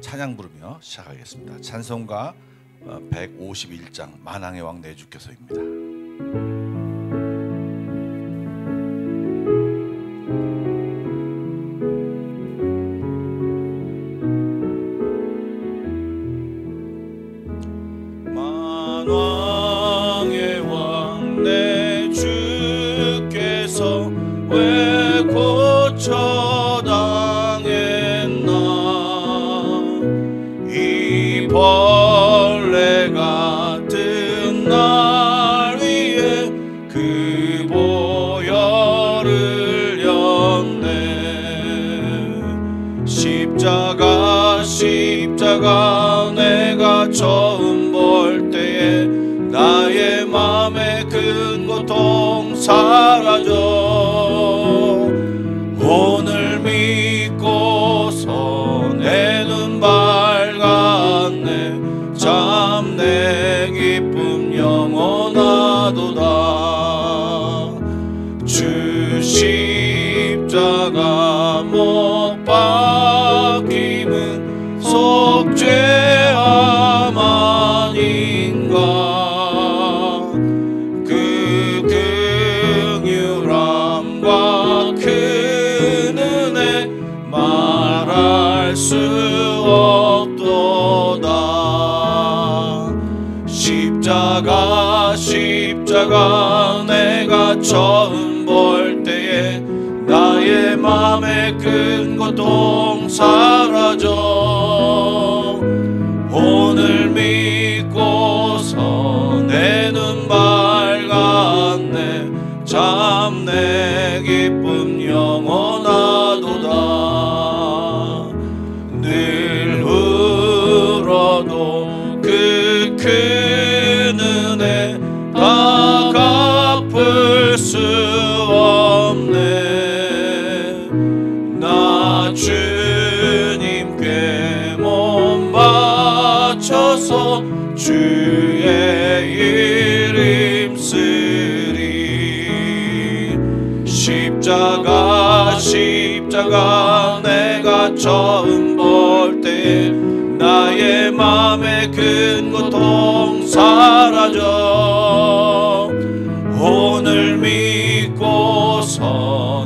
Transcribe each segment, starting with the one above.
찬양 부르며 시작하겠습니다. 찬송가 151장 만왕의 왕 내 주께서입니다. 만왕의 왕 내 주께서 왜 고쳐당했나. 이 벌레 같은 날 위에 그 보혈을 였네. 십자가 내가 처음 볼 때에 나의 맘에 큰 고통 사라져. 오늘 믿고서 내 눈 밝았네. 참 내 기쁨 영원하도다. 주 십자가 못 박힘은 속죄함 아닌가. 그 긍휼함과 큰 은혜 말할 수 없도다. 십자가 내가 처음 볼 때에 나의 맘에 큰 고통 사라져. 오늘 믿고서 내 눈 밝았네. 참 내 기쁨 영원하도다. 늘 울어도 그 큰 은혜 다 갚을 수 없네. 나 주님께 몸 바쳐서 주의 이름 쓰리. 십자가 내가 처음 볼 때 나의 맘에 큰 고통 사라져. 오늘 믿고서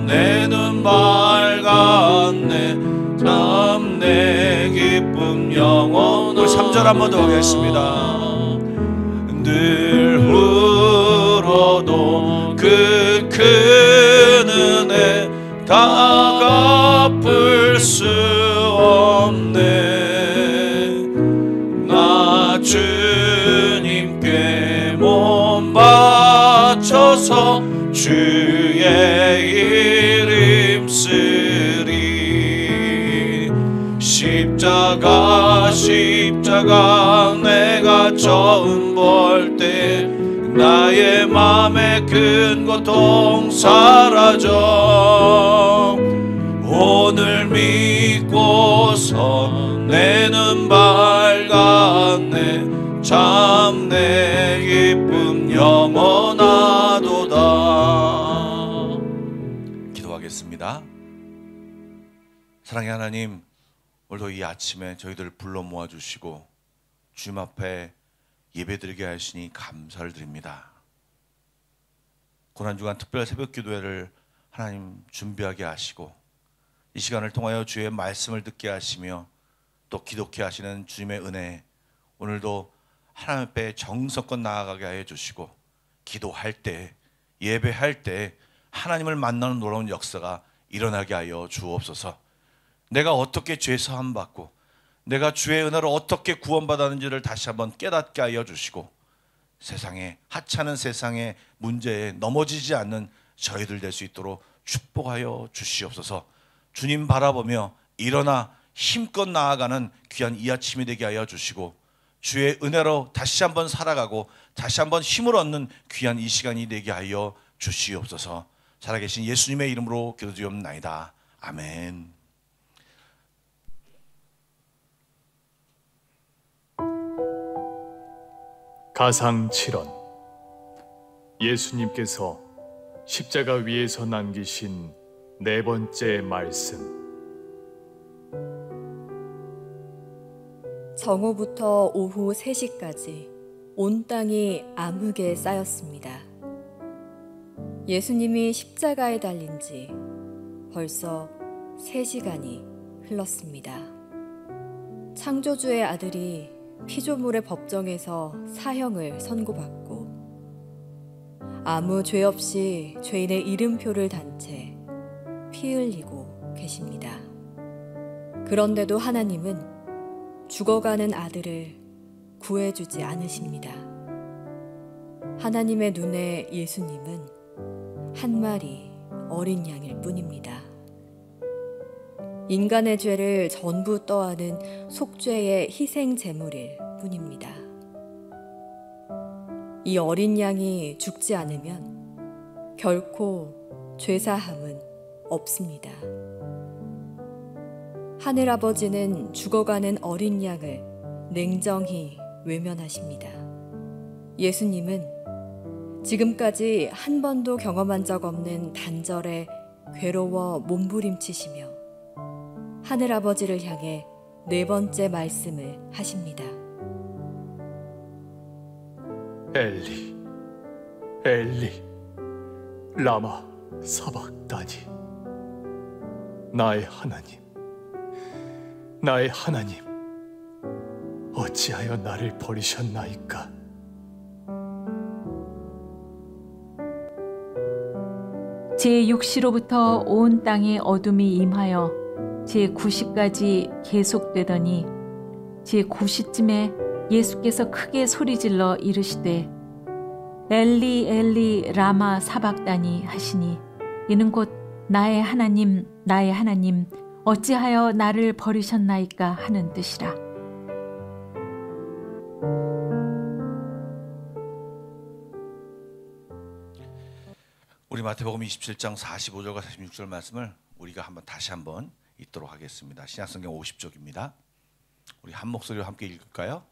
내 눈 밝았네. 참 내 기쁨 영원. 우리 3절 한 번 더 하겠습니다. 늘 울어도 그 큰 은혜 다 갚을 수 없네. 나 주님께 몸 바쳐서 주의 이름 쓰리. 십자가 내가 처음 볼 때 나의 맘에 큰 고통 사라져. 오늘 믿고서 내 눈 밝았네. 참 내 기쁨 영원하도다. 기도하겠습니다. 사랑의 하나님, 오늘도 이 아침에 저희들 불러 모아주시고 주님 앞에 예배드리게 하시니 감사를 드립니다. 고난주간 특별 새벽 기도회를 하나님 준비하게 하시고 이 시간을 통하여 주의 말씀을 듣게 하시며 또 기도케 하시는 주님의 은혜, 오늘도 하나님 앞에 정성껏 나아가게 하여 주시고 기도할 때, 예배할 때 하나님을 만나는 놀라운 역사가 일어나게 하여 주옵소서. 내가 어떻게 죄 사함 받고 내가 주의 은혜로 어떻게 구원받았는지를 다시 한번 깨닫게 하여 주시고 세상에, 하찮은 세상의 문제에 넘어지지 않는 저희들 될 수 있도록 축복하여 주시옵소서. 주님 바라보며 일어나 힘껏 나아가는 귀한 이 아침이 되게 하여 주시고 주의 은혜로 다시 한번 살아가고 다시 한번 힘을 얻는 귀한 이 시간이 되게 하여 주시옵소서. 살아계신 예수님의 이름으로 기도드리옵나이다. 아멘. 가상 7원. 예수님께서 십자가 위에서 남기신 네 번째 말씀. 정오부터 오후 3시까지 온 땅이 암흑에 쌓였습니다. 예수님이 십자가에 달린 지 벌써 3시간이 흘렀습니다. 창조주의 아들이 피조물의 법정에서 사형을 선고받고 아무 죄 없이 죄인의 이름표를 단 채 피 흘리고 계십니다. 그런데도 하나님은 죽어가는 아들을 구해주지 않으십니다. 하나님의 눈에 예수님은 한 마리 어린 양일 뿐입니다. 인간의 죄를 전부 떠안은 속죄의 희생 제물일 뿐입니다. 이 어린 양이 죽지 않으면 결코 죄사함은 없습니다. 하늘아버지는 죽어가는 어린 양을 냉정히 외면하십니다. 예수님은 지금까지 한 번도 경험한 적 없는 단절에 괴로워 몸부림치시며 하늘아버지를 향해 4번째 말씀을 하십니다. 엘리, 엘리, 라마 사박다니. 나의 하나님, 나의 하나님, 어찌하여 나를 버리셨나이까? 제6시로부터 온 땅에 어둠이 임하여 제9시까지 계속되더니 제9시쯤에 예수께서 크게 소리질러 이르시되 엘리 엘리 라마 사박다니 하시니 이는 곧 나의 하나님 나의 하나님 어찌하여 나를 버리셨나이까 하는 뜻이라. 우리 마태복음 27장 45절과 46절 말씀을 우리가 다시 한번 읽도록 하겠습니다. 신약성경 50쪽입니다. 우리 한 목소리로 함께 읽을까요?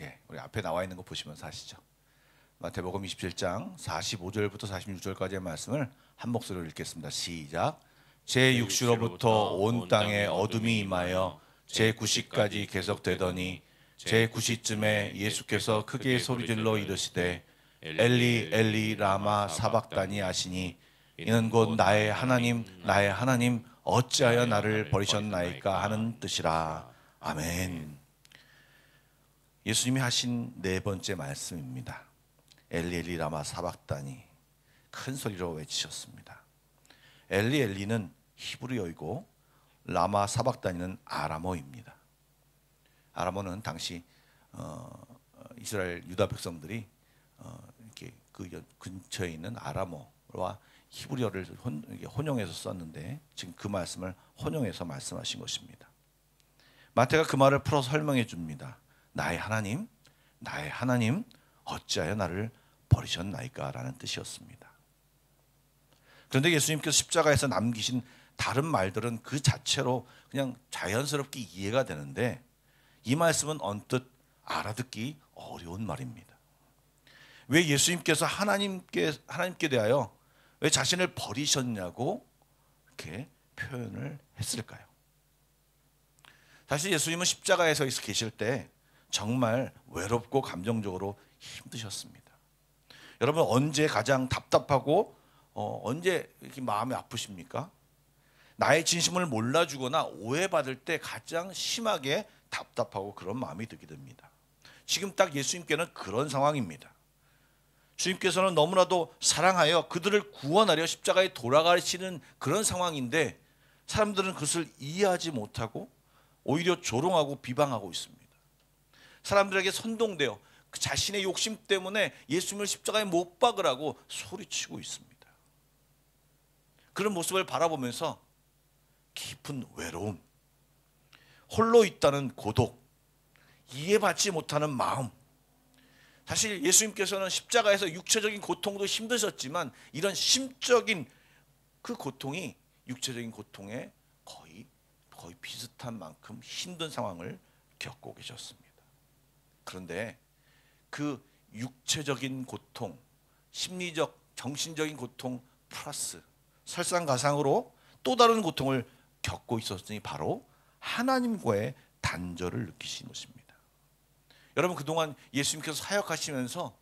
예, 우리 앞에 나와 있는 거 보시면서 하시죠. 마태복음 27장 45절부터 46절까지의 말씀을 한 목소리로 읽겠습니다. 시작. 제6시로부터 온 땅에 어둠이 임하여 제9시까지 계속되더니 제9시쯤에 예수께서 크게 소리질러 이르시되 엘리 엘리 라마 사박다니 하시니 이는 곧 나의 하나님 나의 하나님 어찌하여 나를 버리셨나이까 하는 뜻이라. 아멘. 예수님이 하신 4번째 말씀입니다. 엘리 엘리 라마 사박다니, 큰 소리로 외치셨습니다. 엘리 엘리는 히브리어이고 라마 사박다니는 아람어입니다. 아람어는 당시 이스라엘 유다 백성들이 이렇게 그 근처에 있는 아람어와 히브리어를 혼용해서 썼는데 지금 그 말씀을 혼용해서 말씀하신 것입니다. 마태가 그 말을 풀어 설명해 줍니다. 나의 하나님, 나의 하나님 어찌하여 나를 버리셨나이까 라는 뜻이었습니다. 그런데 예수님께서 십자가에서 남기신 다른 말들은 그 자체로 그냥 자연스럽게 이해가 되는데 이 말씀은 언뜻 알아듣기 어려운 말입니다. 왜 예수님께서 하나님께 대하여 왜 자신을 버리셨냐고 이렇게 표현을 했을까요? 사실 예수님은 십자가에 서 계실 때 정말 외롭고 감정적으로 힘드셨습니다. 여러분 언제 가장 답답하고 언제 이렇게 마음이 아프십니까? 나의 진심을 몰라주거나 오해받을 때 가장 심하게 답답하고 그런 마음이 들게 됩니다. 지금 딱 예수님께는 그런 상황입니다. 주님께서는 너무나도 사랑하여 그들을 구원하려 십자가에 돌아가시는 그런 상황인데 사람들은 그것을 이해하지 못하고 오히려 조롱하고 비방하고 있습니다. 사람들에게 선동되어 그 자신의 욕심 때문에 예수님을 십자가에 못 박으라고 소리치고 있습니다. 그런 모습을 바라보면서 깊은 외로움, 홀로 있다는 고독, 이해받지 못하는 마음. 사실 예수님께서는 십자가에서 육체적인 고통도 힘드셨지만 이런 심적인 그 고통이 육체적인 고통에 거의 비슷한 만큼 힘든 상황을 겪고 계셨습니다. 그런데 그 육체적인 고통, 심리적, 정신적인 고통 플러스 설상가상으로 또 다른 고통을 겪고 있었으니 바로 하나님과의 단절을 느끼신 것입니다. 여러분, 그동안 예수님께서 사역하시면서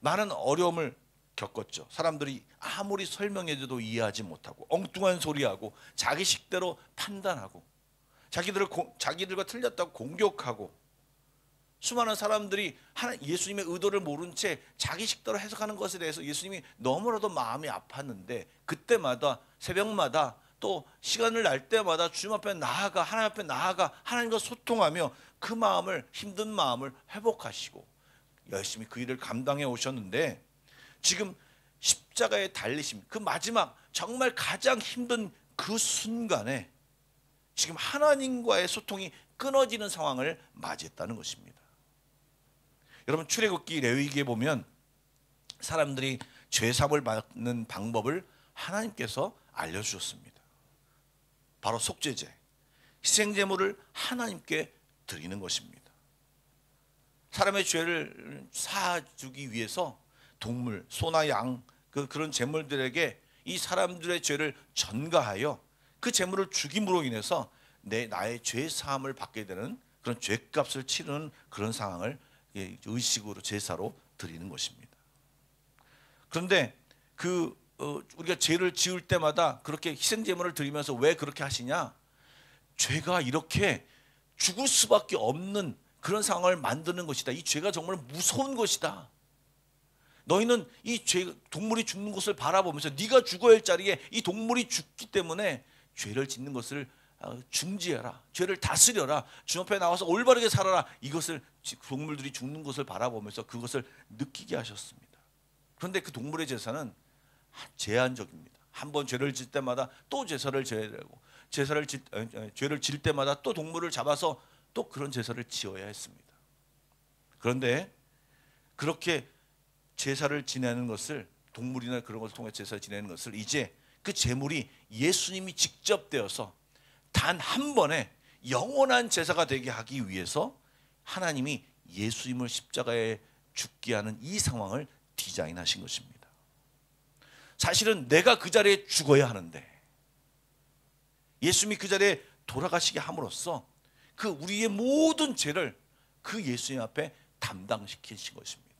많은 어려움을 겪었죠. 사람들이 아무리 설명해줘도 이해하지 못하고 엉뚱한 소리하고 자기 식대로 판단하고 자기들과 틀렸다고 공격하고 수많은 사람들이 예수님의 의도를 모른 채 자기 식대로 해석하는 것에 대해서 예수님이 너무나도 마음이 아팠는데, 그때마다 새벽마다 또 시간을 날 때마다 주님 앞에 나아가 하나님 앞에 나아가 하나님과 소통하며 그 마음을, 힘든 마음을 회복하시고 열심히 그 일을 감당해 오셨는데, 지금 십자가에 달리심 그 마지막 정말 가장 힘든 그 순간에 지금 하나님과의 소통이 끊어지는 상황을 맞이했다는 것입니다. 여러분, 출애굽기 레위기에 보면 사람들이 죄사함을 받는 방법을 하나님께서 알려주셨습니다. 바로 속죄제, 희생제물을 하나님께 드리는 것입니다. 사람의 죄를 사주기 위해서 동물, 소나 양, 그런 제물들에게 이 사람들의 죄를 전가하여 그 제물을 죽임으로 인해서 나의 죄 사함을 받게 되는 그런 죄값을 치르는 그런 상황을 의식으로 제사로 드리는 것입니다. 그런데 우리가 죄를 지을 때마다 그렇게 희생 제물을 드리면서 왜 그렇게 하시냐? 죄가 이렇게 죽을 수밖에 없는 그런 상황을 만드는 것이다. 이 죄가 정말 무서운 것이다. 너희는 이 동물이 죽는 것을 바라보면서 네가 죽어야 할 자리에 이 동물이 죽기 때문에 죄를 짓는 것을 중지해라. 죄를 다스려라. 주 앞에 나와서 올바르게 살아라. 이것을 동물들이 죽는 것을 바라보면서 그것을 느끼게 하셨습니다. 그런데 그 동물의 제사는 제한적입니다. 한 번 죄를 질 때마다 또 제사를 지어야 되고, 죄를 질 때마다 또 동물을 잡아서 또 그런 제사를 지어야 했습니다. 그런데 그렇게 제사를 지내는 것을, 동물이나 그런 것을 통해 제사를 지내는 것을 이제 그 제물이 예수님이 직접 되어서 단 한 번에 영원한 제사가 되게 하기 위해서 하나님이 예수님을 십자가에 죽게 하는 이 상황을 디자인하신 것입니다. 사실은 내가 그 자리에 죽어야 하는데 예수님이 그 자리에 돌아가시게 함으로써 그 우리의 모든 죄를 그 예수님 앞에 담당시키신 것입니다.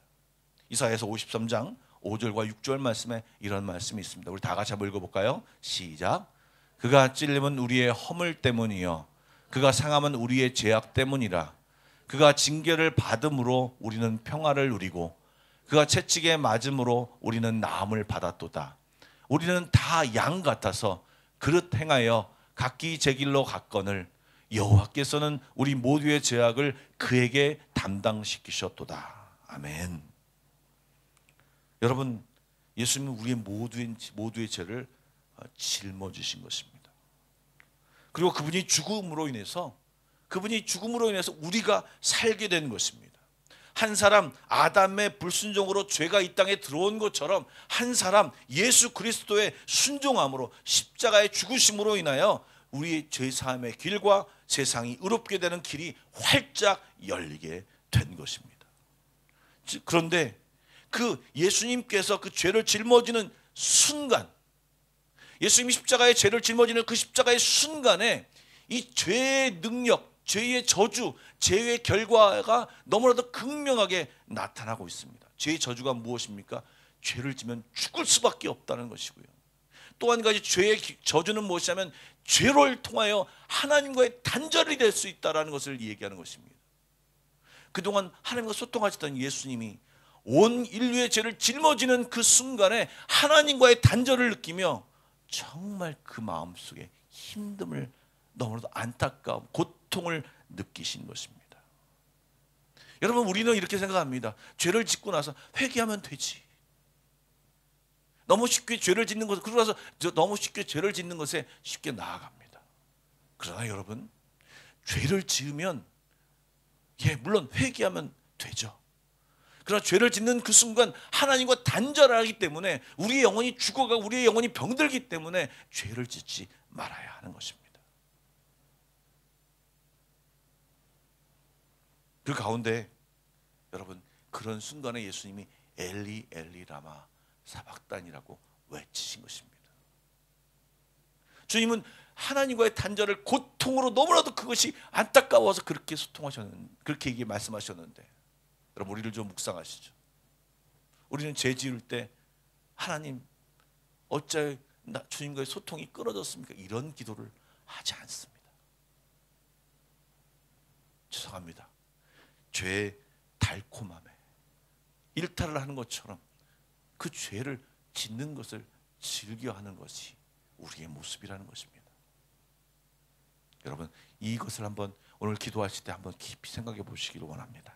이사야서 53장 5절과 6절 말씀에 이런 말씀이 있습니다. 우리 다 같이 한번 읽어볼까요? 시작. 그가 찔림은 우리의 허물 때문이요 그가 상함은 우리의 죄악 때문이라. 그가 징계를 받음으로 우리는 평화를 누리고 그가 채찍에 맞음으로 우리는 나음을 받았도다. 우리는 다 양 같아서 그릇 행하여 각기 제 길로 갔거늘 여호와께서는 우리 모두의 죄악을 그에게 담당시키셨도다. 아멘. 여러분, 예수님은 우리의 모두의 죄를 짊어지신 것입니다. 그리고 그분이 죽음으로 인해서 우리가 살게 된 것입니다. 한 사람 아담의 불순종으로 죄가 이 땅에 들어온 것처럼 한 사람 예수 그리스도의 순종함으로 십자가의 죽으심으로 인하여 우리의 죄사함의 길과 세상이 의롭게 되는 길이 활짝 열리게 된 것입니다. 그런데 그 예수님께서 그 죄를 짊어지는 순간, 예수님이 십자가의 죄를 짊어지는 그 십자가의 순간에 이 죄의 능력, 죄의 저주, 죄의 결과가 너무나도 극명하게 나타나고 있습니다. 죄의 저주가 무엇입니까? 죄를 지면 죽을 수밖에 없다는 것이고요. 또 한 가지 죄의 저주는 무엇이냐면 죄를 통하여 하나님과의 단절이 될 수 있다는 것을 얘기하는 것입니다. 그동안 하나님과 소통하셨던 예수님이 온 인류의 죄를 짊어지는 그 순간에 하나님과의 단절을 느끼며 정말 그 마음속에 힘듦을, 너무나도 안타까움, 고통을 느끼신 것입니다. 여러분, 우리는 이렇게 생각합니다. 죄를 짓고 나서 회개하면 되지. 너무 쉽게 죄를 짓는 것을, 그러고 나서 너무 쉽게 죄를 짓는 것에 쉽게 나아갑니다. 그러나 여러분, 죄를 지으면 물론 회개하면 되죠. 그러나 죄를 짓는 그 순간 하나님과 단절하기 때문에 우리의 영혼이 죽어가고 우리의 영혼이 병들기 때문에 죄를 짓지 말아야 하는 것입니다. 그 가운데 여러분, 그런 순간에 예수님이 엘리 엘리 라마 사박단이라고 외치신 것입니다. 주님은 하나님과의 단절을 고통으로 너무나도 그것이 안타까워서 그렇게 소통하셨는데, 그렇게 얘기 말씀하셨는데, 여러분 우리를 좀 묵상하시죠. 우리는 죄 지을 때 하나님 어째 주님과의 소통이 끊어졌습니까? 이런 기도를 하지 않습니다. 죄송합니다. 죄의 달콤함에 일탈을 하는 것처럼 그 죄를 짓는 것을 즐겨하는 것이 우리의 모습이라는 것입니다. 여러분 이것을 한번 오늘 기도하실 때 한번 깊이 생각해 보시기를 원합니다.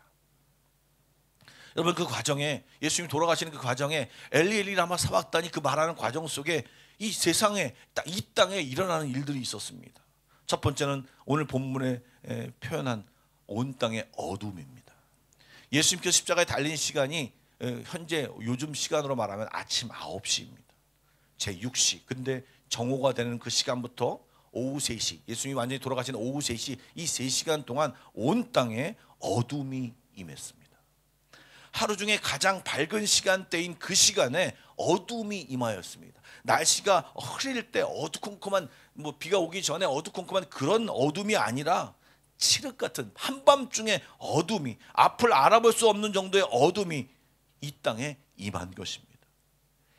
여러분 그 과정에, 예수님이 돌아가시는 그 과정에 엘리 엘리 라마 사박다니 그 말하는 과정 속에 이 세상에, 이 땅에 일어나는 일들이 있었습니다. 첫 번째는 오늘 본문에 표현한 온 땅의 어둠입니다. 예수님께서 십자가에 달린 시간이 현재 요즘 시간으로 말하면 아침 9시입니다. 제6시. 근데 정오가 되는 그 시간부터 오후 3시, 예수님이 완전히 돌아가신 오후 3시, 이 3시간 동안 온 땅에 어둠이 임했습니다. 하루 중에 가장 밝은 시간대인 그 시간에 어둠이 임하였습니다. 날씨가 흐릴 때 어두컴컴한, 비가 오기 전에 어두컴컴한 그런 어둠이 아니라 칠흑 같은 한밤중에 어둠이, 앞을 알아볼 수 없는 정도의 어둠이 이 땅에 임한 것입니다.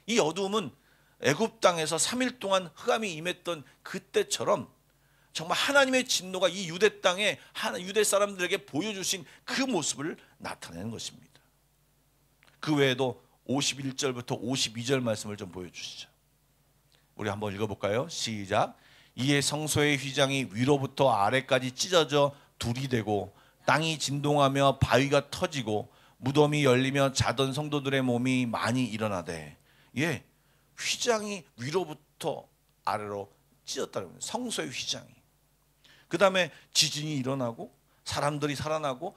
이 어둠은 애굽 땅에서 3일 동안 흑암이 임했던 그때처럼 정말 하나님의 진노가 이 유대 땅에 유대 사람들에게 보여주신 그 모습을 나타내는 것입니다. 그 외에도 51절부터 52절 말씀을 좀 보여주시죠. 우리 한번 읽어볼까요? 시작. 이에 성소의 휘장이 위로부터 아래까지 찢어져 둘이 되고 땅이 진동하며 바위가 터지고 무덤이 열리며 자던 성도들의 몸이 많이 일어나되, 예, 휘장이 위로부터 아래로 찢었다는 거예요. 성소의 휘장이. 그 다음에 지진이 일어나고 사람들이 살아나고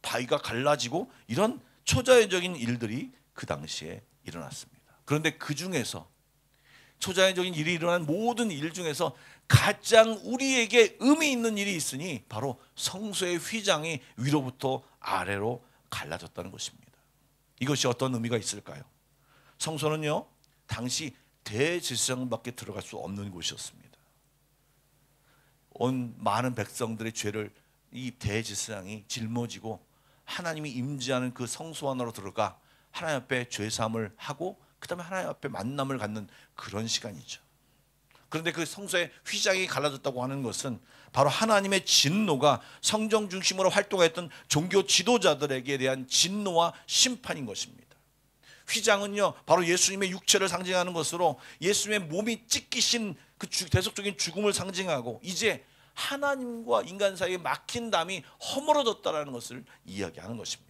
바위가 갈라지고 이런 초자연적인 일들이 그 당시에 일어났습니다. 그런데 그 중에서 초자연적인 일이 일어난 모든 일 중에서 가장 우리에게 의미 있는 일이 있으니 바로 성소의 휘장이 위로부터 아래로 갈라졌다는 것입니다. 이것이 어떤 의미가 있을까요? 성소는요, 당시 대제사장밖에 들어갈 수 없는 곳이었습니다. 온 많은 백성들의 죄를 이 대제사장이 짊어지고 하나님이 임재하는 그 성소 안으로 들어가 하나님 앞에 죄사함을 하고 그 다음에 하나님 앞에 만남을 갖는 그런 시간이죠. 그런데 그 성소의 휘장이 갈라졌다고 하는 것은 바로 하나님의 진노가 성정 중심으로 활동했던 종교 지도자들에게 대한 진노와 심판인 것입니다. 휘장은요, 바로 예수님의 육체를 상징하는 것으로 예수님의 몸이 찢기신 그 대속적인 죽음을 상징하고 이제 하나님과 인간 사이에 막힌 담이 허물어졌다는 것을 이야기하는 것입니다.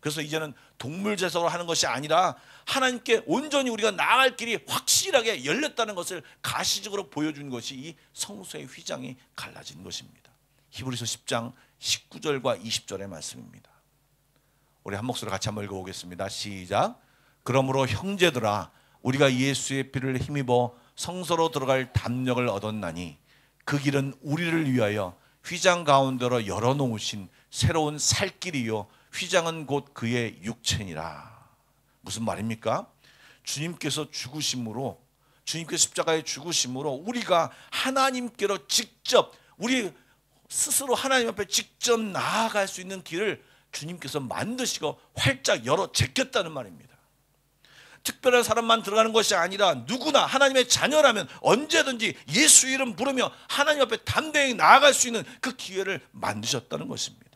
그래서 이제는 동물 제사로 하는 것이 아니라 하나님께 온전히 우리가 나아갈 길이 확실하게 열렸다는 것을 가시적으로 보여준 것이 이 성소의 휘장이 갈라진 것입니다. 히브리서 10장 19절과 20절의 말씀입니다. 우리 한 목소리로 같이 한번 읽어보겠습니다. 시작. 그러므로 형제들아, 우리가 예수의 피를 힘입어 성소로 들어갈 담력을 얻었나니 그 길은 우리를 위하여 휘장 가운데로 열어놓으신 새로운 살 길이요 휘장은 곧 그의 육체니라. 무슨 말입니까? 주님께서 죽으심으로, 주님께서 십자가에 죽으심으로 우리가 하나님께로 직접, 우리 스스로 하나님 앞에 직접 나아갈 수 있는 길을 주님께서 만드시고 활짝 열어 제꼈다는 말입니다. 특별한 사람만 들어가는 것이 아니라 누구나 하나님의 자녀라면 언제든지 예수 이름 부르며 하나님 앞에 담대히 나아갈 수 있는 그 기회를 만드셨다는 것입니다.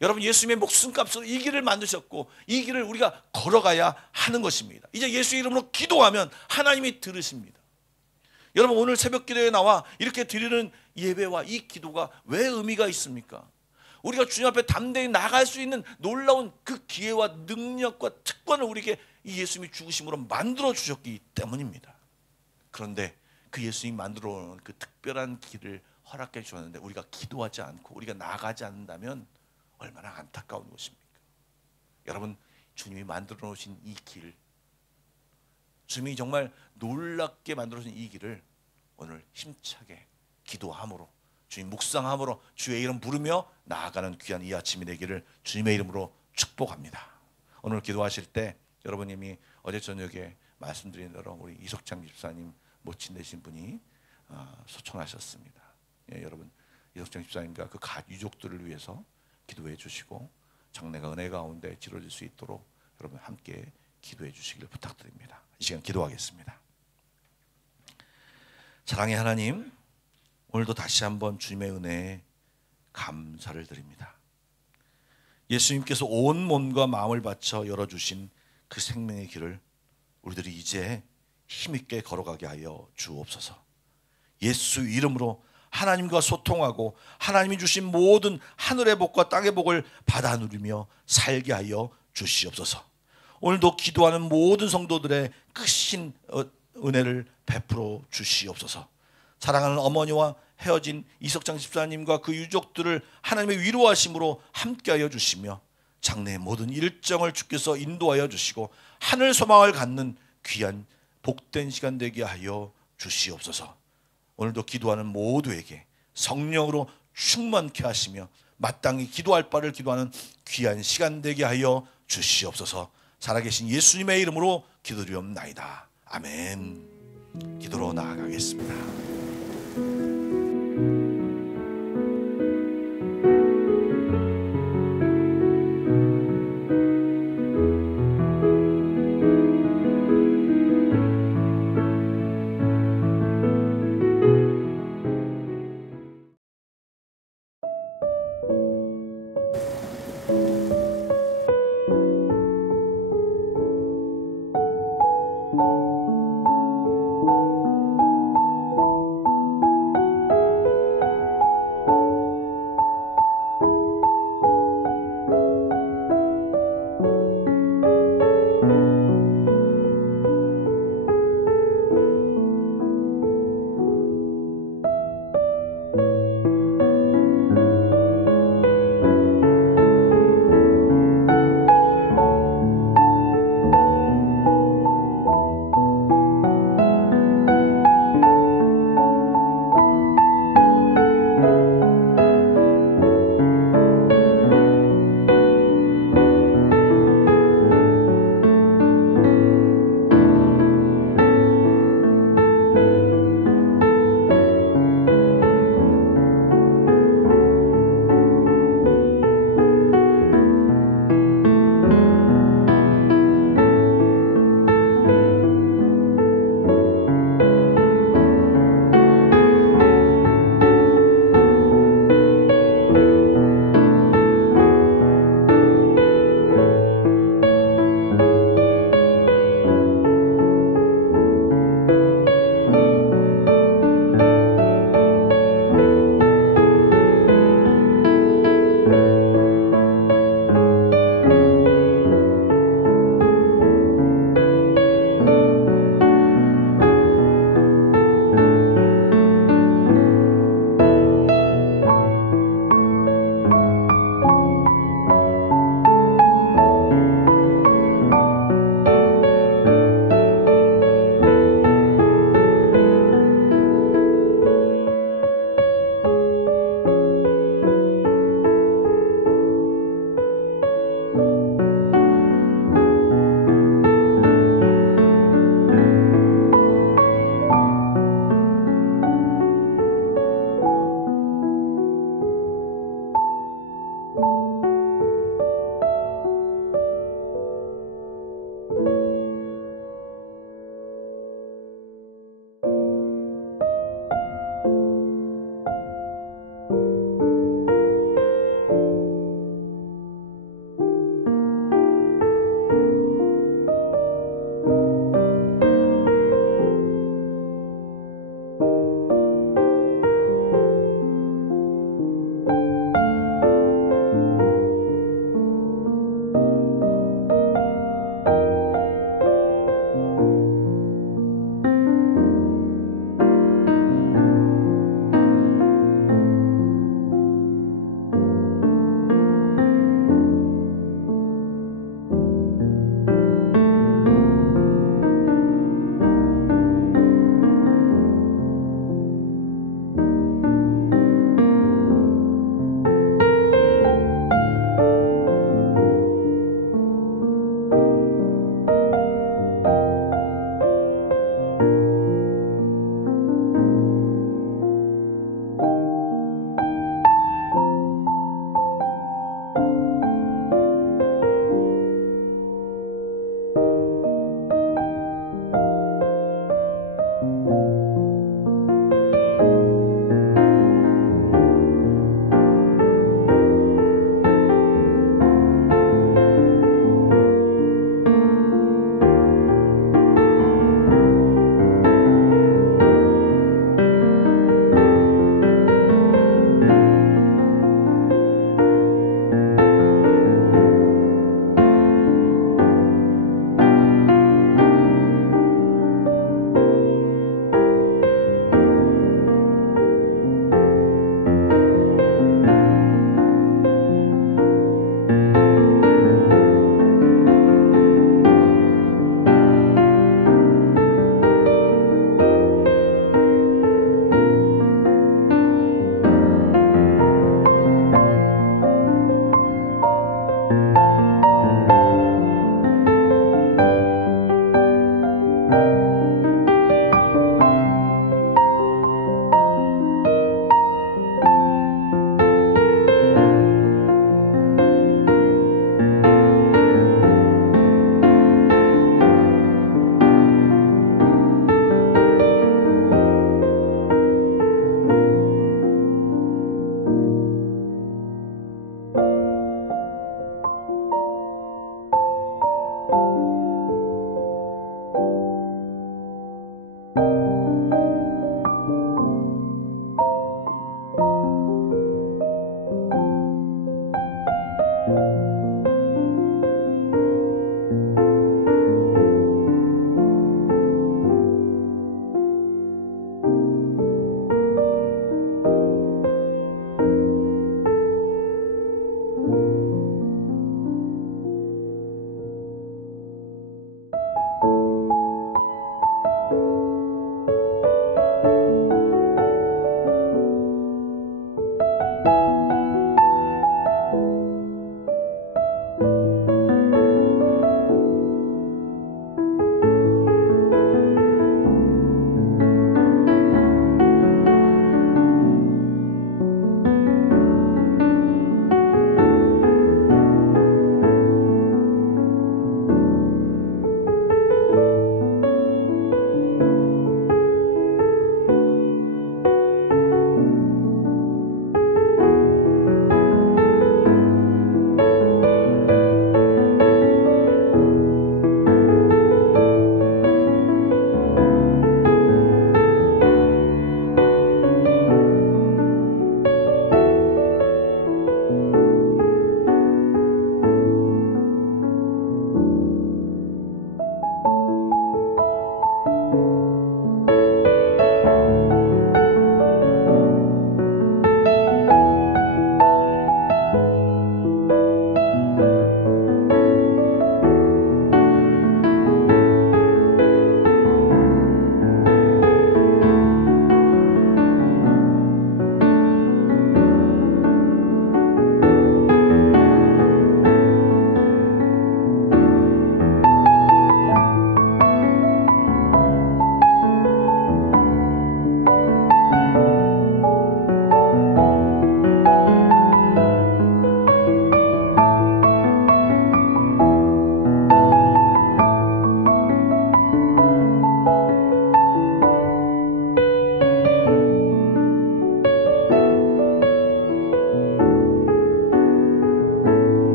여러분, 예수님의 목숨값으로 이 길을 만드셨고 이 길을 우리가 걸어가야 하는 것입니다. 이제 예수 이름으로 기도하면 하나님이 들으십니다. 여러분, 오늘 새벽 기도에 나와 이렇게 드리는 예배와 이 기도가 왜 의미가 있습니까? 우리가 주님 앞에 담대히 나갈 수 있는 놀라운 그 기회와 능력과 특권을 우리에게 이 예수님이 죽으심으로 만들어 주셨기 때문입니다. 그런데 그 예수님이 만들어 놓은 그 특별한 길을 허락해 주셨는데 우리가 기도하지 않고 우리가 나가지 않는다면 얼마나 안타까운 것입니까? 여러분, 주님이 만들어 놓으신 이 길, 주님이 정말 놀랍게 만들어 놓으신 이 길을 오늘 힘차게 기도함으로, 주님 묵상함으로, 주의 이름 부르며 나아가는 귀한 이 아침이 되기를 주님의 이름으로 축복합니다. 오늘 기도하실 때 여러분님이 어제 저녁에 말씀드린 대로 우리 이석창 집사님 모친 되신 분이 소천하셨습니다. 예, 여러분 이석정 집사님과 그 유족들을 위해서 기도해 주시고 장례가 은혜 가운데 치러질 수 있도록 여러분 함께 기도해 주시기를 부탁드립니다. 이 시간 기도하겠습니다. 사랑의 하나님, 오늘도 다시 한번 주님의 은혜에 감사를 드립니다. 예수님께서 온 몸과 마음을 바쳐 열어주신 그 생명의 길을 우리들이 이제 힘있게 걸어가게 하여 주옵소서. 예수 이름으로 하나님과 소통하고 하나님이 주신 모든 하늘의 복과 땅의 복을 받아 누리며 살게 하여 주시옵소서. 오늘도 기도하는 모든 성도들의 크신 은혜를 베풀어 주시옵소서. 사랑하는 어머니와 헤어진 이석장 집사님과 그 유족들을 하나님의 위로하심으로 함께하여 주시며 장래의 모든 일정을 주께서 인도하여 주시고 하늘 소망을 갖는 귀한 복된 시간 되게 하여 주시옵소서. 오늘도 기도하는 모두에게 성령으로 충만케 하시며 마땅히 기도할 바를 기도하는 귀한 시간 되게 하여 주시옵소서. 살아계신 예수님의 이름으로 기도드리옵나이다. 아멘. 기도로 나아가겠습니다.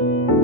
아멘.